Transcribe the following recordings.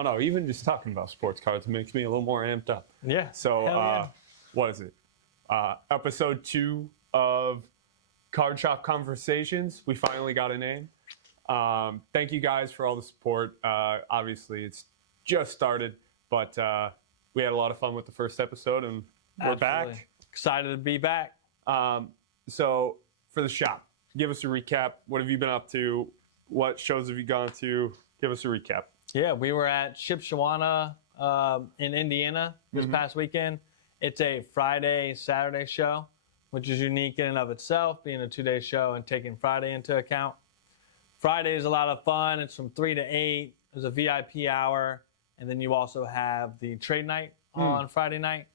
I don't know, even just talking about sports cards makes me a little more amped up. Yeah. So, yeah. What is it? Episode 2 of Card Shop Conversations. We finally got a name. Thank you guys for all the support. Obviously, it's just started, but we had a lot of fun with the first episode, and we're back. Excited to be back. So, for the shop, give us a recap. What have you been up to? What shows have you gone to? Give us a recap. Yeah, we were at Shipshewana in Indiana this past weekend. It's a Friday, Saturday show, which is unique in and of itself, being a 2-day show and taking Friday into account. Friday is a lot of fun. It's from 3 to 8. There's a VIP hour, and then you also have the trade night on Friday night.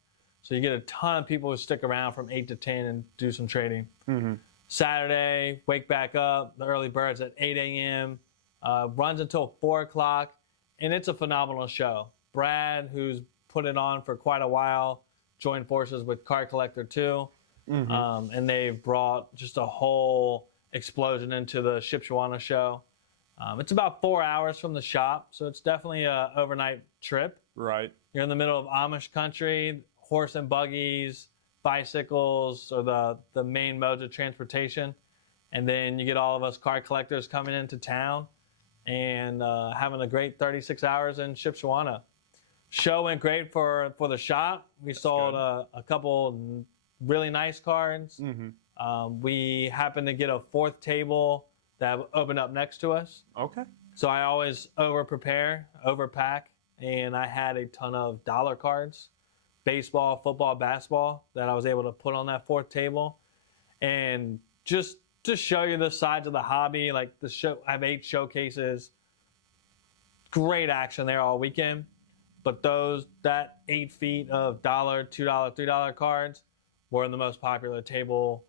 So you get a ton of people who stick around from 8 to 10 and do some trading. Saturday, wake back up, the early birds at 8 a.m., runs until 4 o'clock, and it's a phenomenal show. Brad, who's put it on for quite a while, joined forces with Card Collector 2, and they've brought just a whole explosion into the Shipshewana show. It's about 4 hours from the shop, so it's definitely an overnight trip. Right. You're in the middle of Amish country, horse and buggies, bicycles are the main modes of transportation. And then you get all of us card collectors coming into town and having a great 36 hours in Shipshewana. Show went great for the shop. We sold a couple really nice cards. We happened to get a fourth table that opened up next to us. Okay. So I always over-prepare, over-pack, and I had a ton of dollar cards, baseball, football, basketball, that I was able to put on that fourth table. And just to show you the sides of the hobby, like the show, I have 8 showcases. Great action there all weekend. But that 8 feet of $1, $2, $3 cards were the most popular table.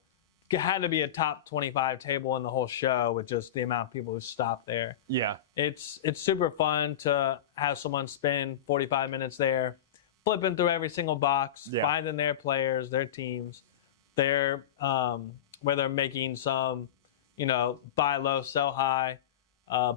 It had to be a top 25 table in the whole show with just the amount of people who stopped there. Yeah. It's super fun to have someone spend 45 minutes there, flipping through every single box, finding their players, their teams, where they're making some, buy low, sell high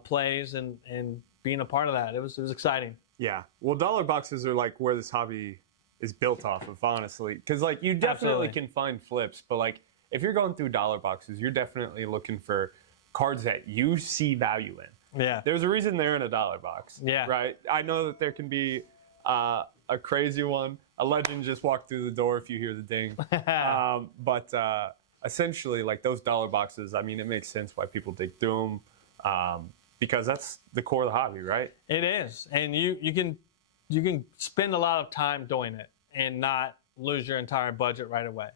plays and being a part of that. It was exciting. Yeah. Well, dollar boxes are like where this hobby is built off of, honestly. Because like you definitely can find flips, but like if you're going through dollar boxes, you're definitely looking for cards that you see value in. Yeah. There's a reason they're in a dollar box. Yeah. Right? I know that there can be a crazy one. A legend just walked through the door if you hear the ding. But essentially, like those dollar boxes, I mean, it makes sense why people dig through them because that's the core of the hobby, right? It is. And you can spend a lot of time doing it and not lose your entire budget right away,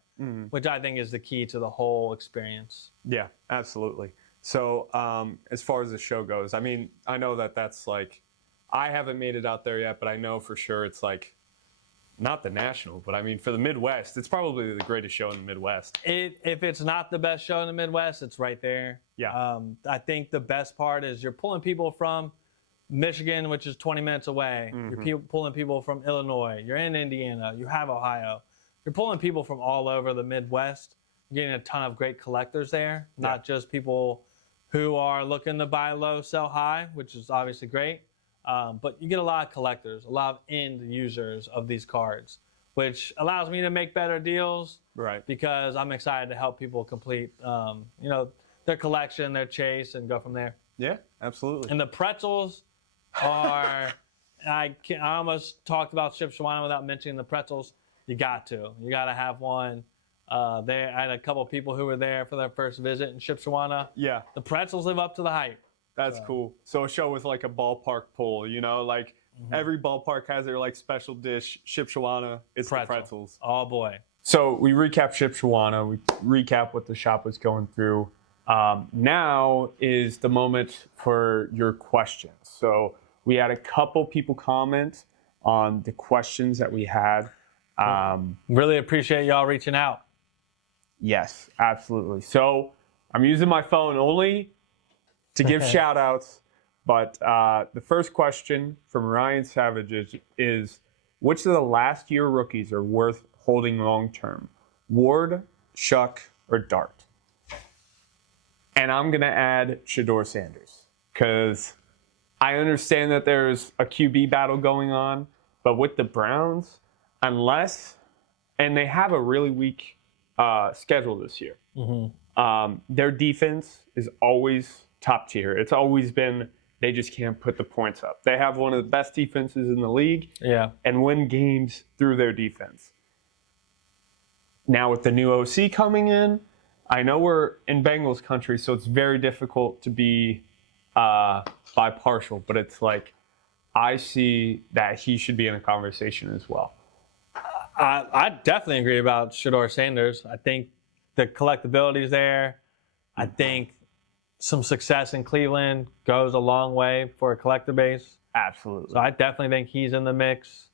which I think is the key to the whole experience. Yeah, absolutely. So as far as the show goes, I mean, I know that's like, I haven't made it out there yet, but I know for sure it's like, not the national, but I mean, for the Midwest, it's probably the greatest show in the Midwest. If it's not the best show in the Midwest, it's right there. Yeah. I think the best part is you're pulling people from Michigan, which is 20 minutes away. You're pulling people from Illinois. You're in Indiana. You have Ohio. You're pulling people from all over the Midwest. You're getting a ton of great collectors there, not just people who are looking to buy low, sell high, which is obviously great. But you get a lot of collectors, a lot of end users of these cards, which allows me to make better deals. Right. Because I'm excited to help people complete, their collection, their chase, and go from there. Yeah, absolutely. And the pretzels are, I almost talked about Shipshewana without mentioning the pretzels. You got to have one. I had a couple people who were there for their first visit in Shipshewana. Yeah. The pretzels live up to the hype. That's cool. So a show with like a ballpark pull, like every ballpark has their like special dish. Shipshewana, it's the pretzels. Oh boy. So we recap Shipshewana. We recap what the shop was going through. Now is the moment for your questions. So we had a couple people comment on the questions that we had. Really appreciate y'all reaching out. Yes, absolutely. So I'm using my phone only to give shout outs, but the first question from Ryan Savage is which of the last year rookies are worth holding long term? Ward, Shuck, or Dart? And I'm going to add Shedeur Sanders because I understand that there's a QB battle going on, but with the Browns, and they have a really weak schedule this year. Their defense is always top tier. It's always been, they just can't put the points up. They have one of the best defenses in the league and win games through their defense. Now with the new OC coming in, I know we're in Bengals country, so it's very difficult to be bi-partial, but it's like I see that he should be in a conversation as well. I definitely agree about Shedeur Sanders. I think the collectability is there. I think some success in Cleveland goes a long way for a collector base. Absolutely. So I definitely think he's in the mix.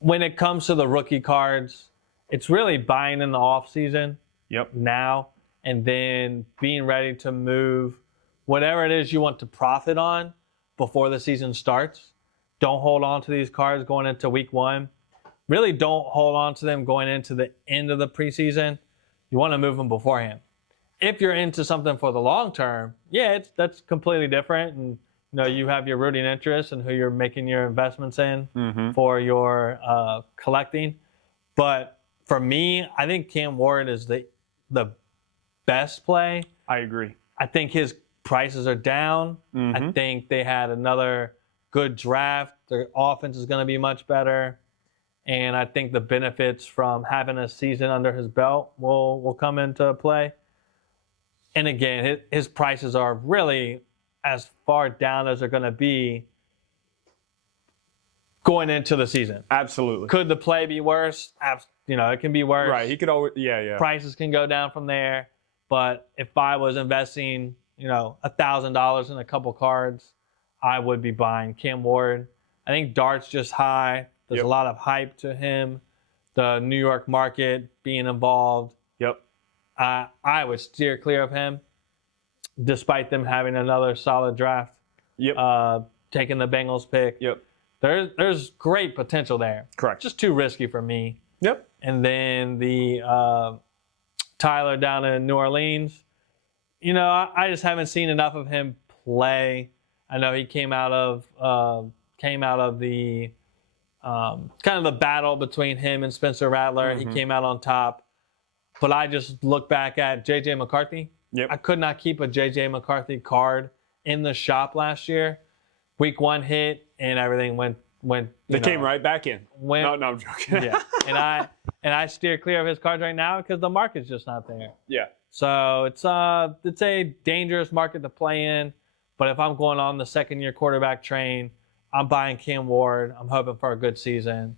When it comes to the rookie cards, it's really buying in the offseason now and then being ready to move whatever it is you want to profit on before the season starts. Don't hold on to these cards going into week 1. Really don't hold on to them going into the end of the preseason. You want to move them beforehand. If you're into something for the long term, that's completely different. And you have your rooting interest and who you're making your investments in for your collecting. But for me, I think Cam Ward is the best play. I agree. I think his prices are down. I think they had another good draft. Their offense is going to be much better. And I think the benefits from having a season under his belt will come into play. And again, his prices are really as far down as they're going to be going into the season. Absolutely. Could the play be worse? It can be worse. Right. He could always, Prices can go down from there. But if I was investing, $1,000 in a couple cards, I would be buying Cam Ward. I think Dart's just high. There's a lot of hype to him. The New York market being involved. I would steer clear of him, despite them having another solid draft. Taking the Bengals pick. There's great potential there. Correct. Just too risky for me. And then the Tyler down in New Orleans. I just haven't seen enough of him play. I know he came out of the kind of the battle between him and Spencer Rattler. He came out on top. But I just look back at J.J. McCarthy. I could not keep a J.J. McCarthy card in the shop last year. Week 1 hit, and everything went. They came right back in. No, I'm joking. And I steer clear of his cards right now because the market's just not there. So it's a dangerous market to play in. But if I'm going on the second-year quarterback train, I'm buying Cam Ward. I'm hoping for a good season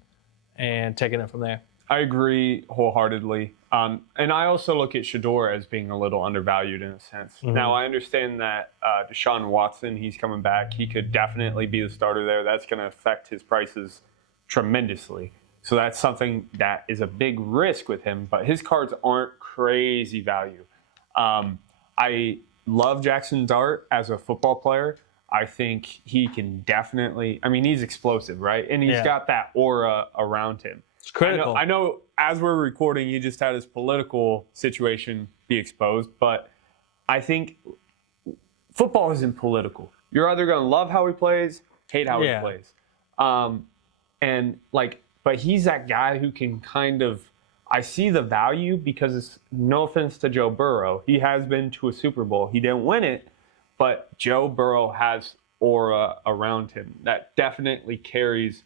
and taking it from there. I agree wholeheartedly. And I also look at Shedeur as being a little undervalued in a sense. Now, I understand that Deshaun Watson, he's coming back. He could definitely be the starter there. That's going to affect his prices tremendously. So that's something that is a big risk with him. But his cards aren't crazy value. I love Jackson Dart as a football player. I think he can definitely, he's explosive, right? And he's got that aura around him. It's critical. I know as we're recording, he just had his political situation be exposed, but I think football isn't political. You're either going to love how he plays, hate how he plays. But he's that guy who can I see the value because it's no offense to Joe Burrow. He has been to a Super Bowl. He didn't win it, but Joe Burrow has aura around him that definitely carries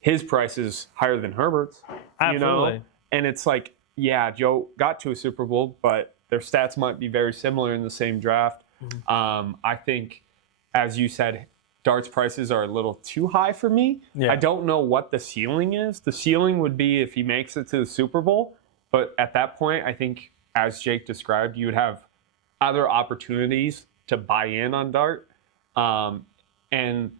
his price is higher than Herbert's. Absolutely. And it's like, Joe got to a Super Bowl, but their stats might be very similar in the same draft. I think, as you said, Dart's prices are a little too high for me. I don't know what the ceiling is. The ceiling would be if he makes it to the Super Bowl. But at that point, I think, as Jake described, you would have other opportunities to buy in on Dart. And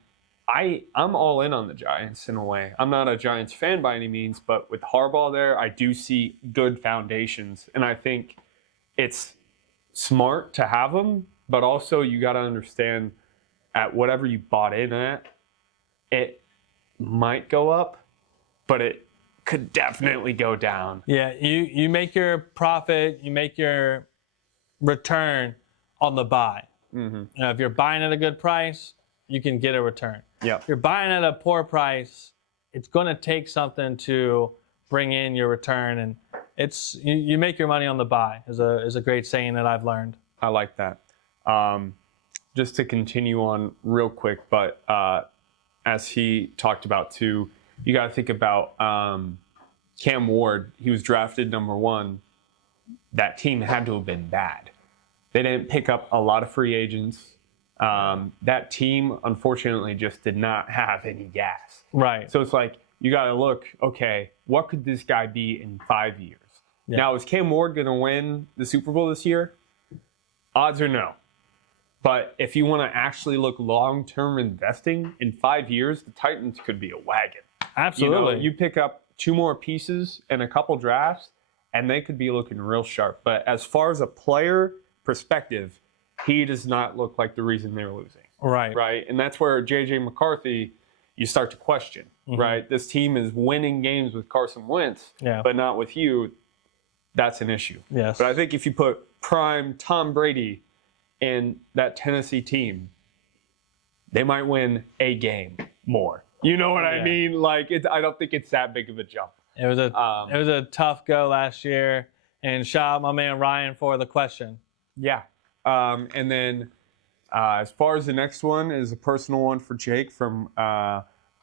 I'm all in on the Giants in a way. I'm not a Giants fan by any means, but with Harbaugh there, I do see good foundations. And I think it's smart to have them, but also you got to understand at whatever you bought in at, it might go up, but it could definitely go down. You make your profit, you make your return on the buy. If you're buying at a good price, you can get a return. Yeah. If you're buying at a poor price, it's going to take something to bring in your return, and it's you make your money on the buy is a great saying that I've learned. I like that. Just to continue on real quick, but as he talked about too, you got to think about Cam Ward. He was drafted number 1. That team had to have been bad. They didn't pick up a lot of free agents. That team, unfortunately, just did not have any gas. Right. So it's like, you got to look, okay, what could this guy be in 5 years? Yeah. Now, is Cam Ward going to win the Super Bowl this year? Odds are no. But if you want to actually look long-term investing, in 5 years, the Titans could be a wagon. Absolutely. You pick up 2 more pieces and a couple drafts, and they could be looking real sharp. But as far as a player perspective, he does not look like the reason they're losing. Right. Right. And that's where J.J. McCarthy, you start to question, right? This team is winning games with Carson Wentz, but not with you. That's an issue. Yes. But I think if you put prime Tom Brady in that Tennessee team, they might win a game more. You know what I mean? Like, I don't think it's that big of a jump. It was a tough go last year, and shout out my man Ryan for the question. Yeah. And then as far as the next one is a personal one for Jake from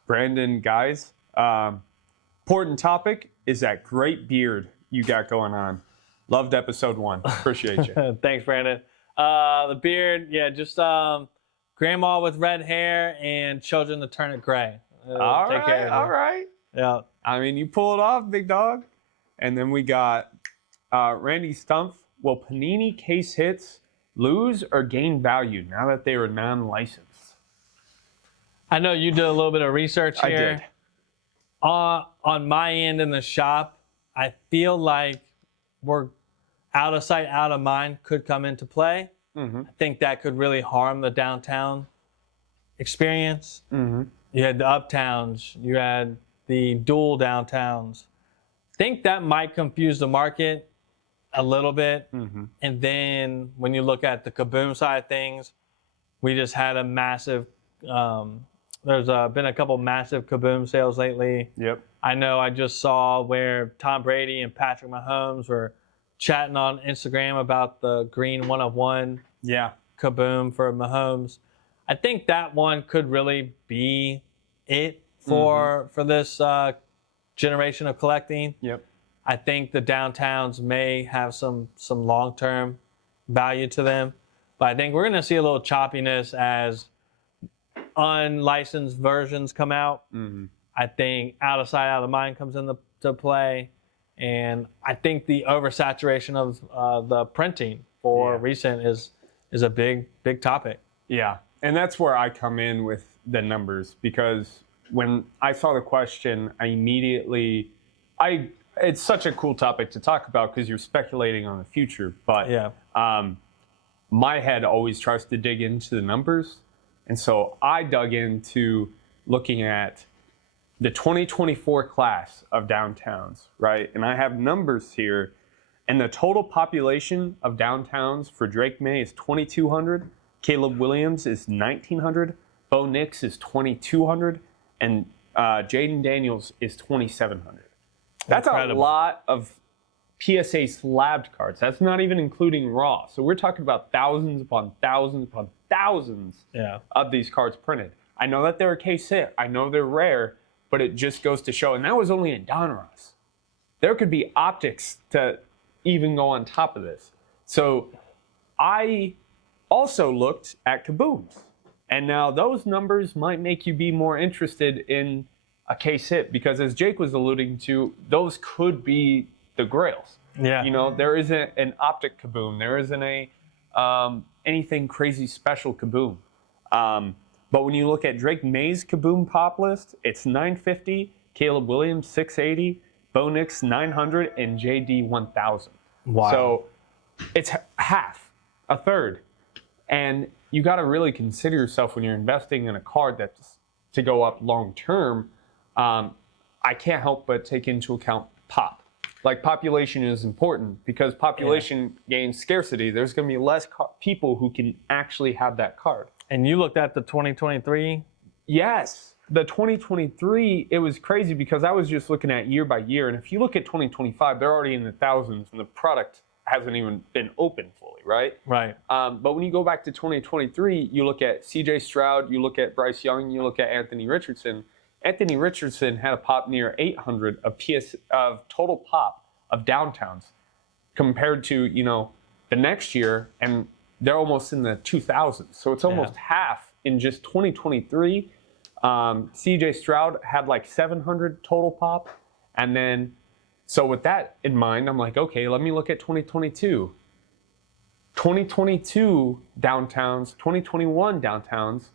Brandon Guys. Important topic is that great beard you got going on. Loved episode 1. Appreciate you. Thanks, Brandon. The beard, just grandma with red hair and children to turn it gray. All right. Yeah. I mean, you pull it off, big dog. And then we got Randy Stumpf. Will Panini case hits lose or gain value now that they are non-licensed? I know you did a little bit of research here. I did. On my end in the shop, I feel like we're out of sight, out of mind could come into play. I think that could really harm the downtown experience. You had the uptowns, you had the dual downtowns. I think that might confuse the market a little bit. And then when you look at the Kaboom side of things, we just had a massive, there's been a couple massive Kaboom sales lately. Yep. I know I just saw where Tom Brady and Patrick Mahomes were chatting on Instagram about the green 1-of-1 Kaboom for Mahomes. I think that one could really be it for this generation of collecting. Yep. I think the downtowns may have some long-term value to them, but I think we're going to see a little choppiness as unlicensed versions come out. I think out of sight, out of mind comes into play, and I think the oversaturation of the printing for recent is a big topic. Yeah, and that's where I come in with the numbers, because when I saw the question, I immediately it's such a cool topic to talk about because you're speculating on the future. But my head always tries to dig into the numbers. And so I dug into looking at the 2024 class of downtowns, right? And I have numbers here. And the total population of downtowns for Drake May is 2,200. Caleb Williams is 1,900. Bo Nix is 2,200. And Jaden Daniels is 2,700. That's incredible. A lot of PSA slabbed cards. That's not even including raw. So we're talking about thousands upon thousands upon thousands of these cards printed. I know that they're a case hit. I know they're rare, but it just goes to show. And that was only in Donruss. There could be optics to even go on top of this. So I also looked at Kabooms. And now those numbers might make you be more interested in a case hit, because as Jake was alluding to, those could be the grails. Yeah. You know, there isn't an optic Kaboom. There isn't a anything crazy special Kaboom. But when you look at Drake May's Kaboom pop list, it's 950, Caleb Williams 680, Bo Nix 900, and JD 1000. Wow. So it's half, a third. And you got to really consider yourself when you're investing in a card that's to go up long term. I can't help but take into account pop. Like, population is important because population gains scarcity. There's going to be less people who can actually have that card. And you looked at the 2023. Yes. The 2023, it was crazy because I was just looking at year by year. And if you look at 2025, they're already in the thousands and the product hasn't even been open fully, right? Right. But when you go back to 2023, you look at CJ Stroud, you look at Bryce Young, you look at Anthony Richardson. Anthony Richardson had a pop near 800 of total pop of downtowns compared to, the next year, and they're almost in the 2000s. So it's almost half in just 2023. CJ Stroud had like 700 total pop. And then, so with that in mind, I'm like, okay, let me look at 2022. 2022 downtowns, 2021 downtowns,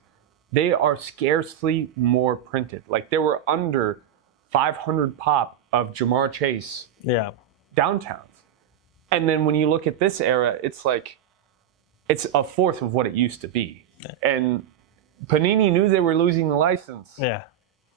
they are scarcely more printed. Like they were under 500 pop of Jamar Chase downtowns. And then when you look at this era, it's like, it's a fourth of what it used to be. And Panini knew they were losing the license. Yeah.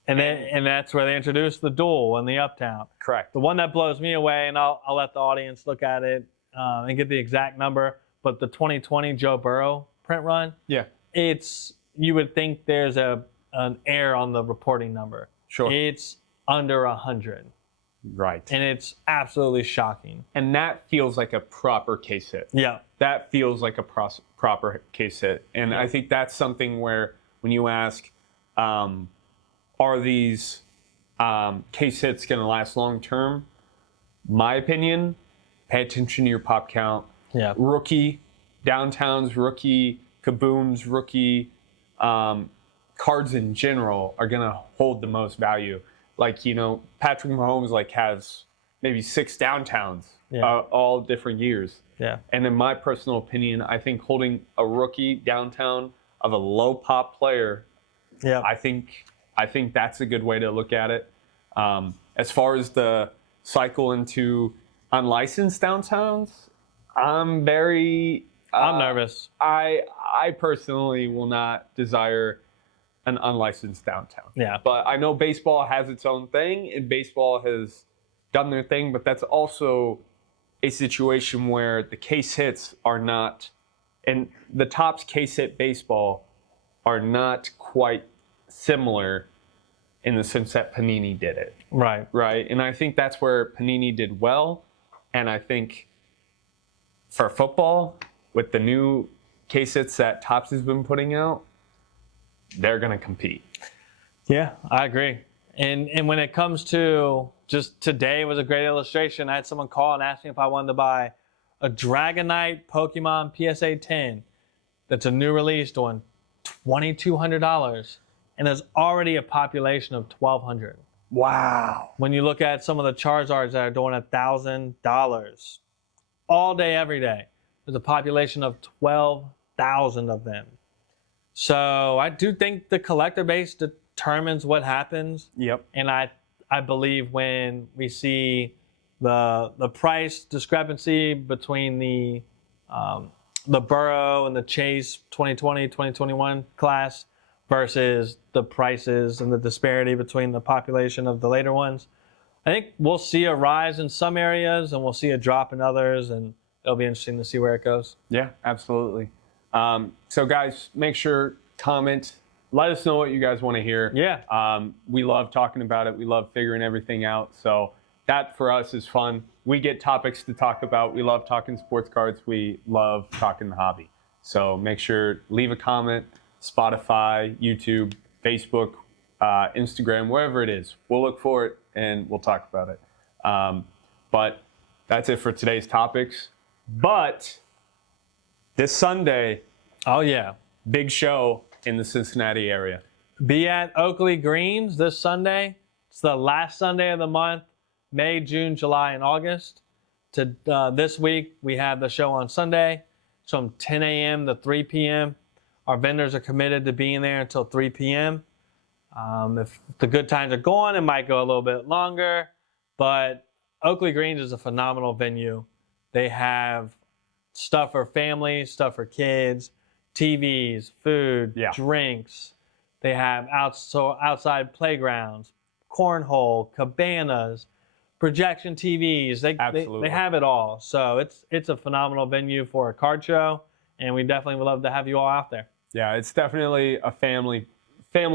And that's where they introduced the dual and the Uptown. Correct. The one that blows me away, and I'll let the audience look at it and get the exact number, but the 2020 Joe Burrow print run, you would think there's an error on the reporting number. Sure. It's under 100. Right. And it's absolutely shocking. And that feels like a proper case hit. Yeah. That feels like a proper case hit. And I think that's something where when you ask, are these case hits going to last long term? My opinion, pay attention to your pop count. Yeah. Rookie downtowns, rookie kabooms, rookie cards in general are going to hold the most value. Like, Patrick Mahomes has maybe 6 downtowns, all different years. Yeah. And in my personal opinion, I think holding a rookie downtown of a low pop player, I think that's a good way to look at it. As far as the cycle into unlicensed downtowns, I'm nervous. I personally will not desire an unlicensed downtown. Yeah. But I know baseball has its own thing, and baseball has done their thing, but that's also a situation where the case hits are not, and the Topps case hit baseball are not quite similar in the sense that Panini did it. Right. Right. And I think that's where Panini did well. And I think for football, with the new case hits that Topps has been putting out, they're going to compete. Yeah, I agree. And when it comes to just today was a great illustration. I had someone call and ask me if I wanted to buy a Dragonite Pokemon PSA 10 that's a new release doing $2,200. And there's already a population of 1,200. Wow. When you look at some of the Charizards that are doing $1,000 all day, every day, there's a population of 12,000 of them. So I do think the collector base determines what happens. Yep. And I believe when we see the price discrepancy between the Burrow and the Chase 2020, 2021 class versus the prices and the disparity between the population of the later ones, I think we'll see a rise in some areas and we'll see a drop in others, and it'll be interesting to see where it goes. Yeah, absolutely. So guys, make sure, comment, let us know what you guys want to hear. Yeah. We love talking about it. We love figuring everything out. So that for us is fun. We get topics to talk about. We love talking sports cards. We love talking the hobby. So make sure, leave a comment, Spotify, YouTube, Facebook, Instagram, wherever it is. We'll look for it and we'll talk about it. But that's it for today's topics. But this Sunday, big show in the Cincinnati area. Be at Oakley Greens this Sunday. It's the last Sunday of the month, May, June, July, and August. This week, we have the show on Sunday. It's from 10 a.m. to 3 p.m. Our vendors are committed to being there until 3 p.m. If the good times are going, it might go a little bit longer. But Oakley Greens is a phenomenal venue. They have stuff for families, stuff for kids, TVs, food, drinks. They have outside playgrounds, cornhole, cabanas, projection TVs. They have it all. So it's a phenomenal venue for a card show, and we definitely would love to have you all out there. Yeah, it's definitely a family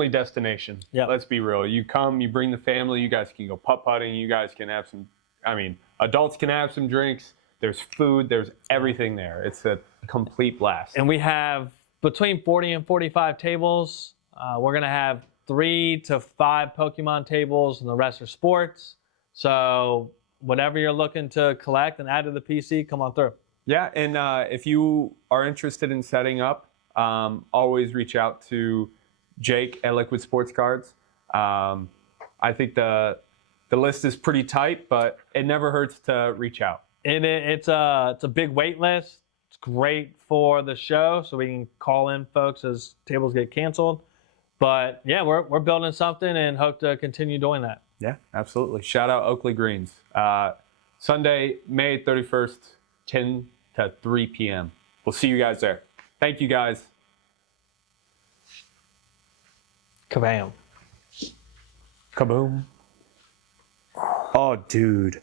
destination. Yep. Let's be real. You come, you bring the family. You guys can go putt-putting. You guys can have some. I mean, adults can have some drinks. There's food. There's everything there. It's a complete blast. And we have between 40 and 45 tables. We're going to have 3 to 5 Pokemon tables, and the rest are sports. So whatever you're looking to collect and add to the PC, come on through. Yeah, and if you are interested in setting up, always reach out to Jake at Liquid Sports Cards. I think the list is pretty tight, but it never hurts to reach out. It's a big wait list. It's great for the show, so we can call in folks as tables get canceled. But yeah, we're building something and hope to continue doing that. Yeah, absolutely. Shout out Oakley Greens. Sunday, May 31st, 10 to 3 p.m. We'll see you guys there. Thank you, guys. Kabam. Kaboom. Oh, dude.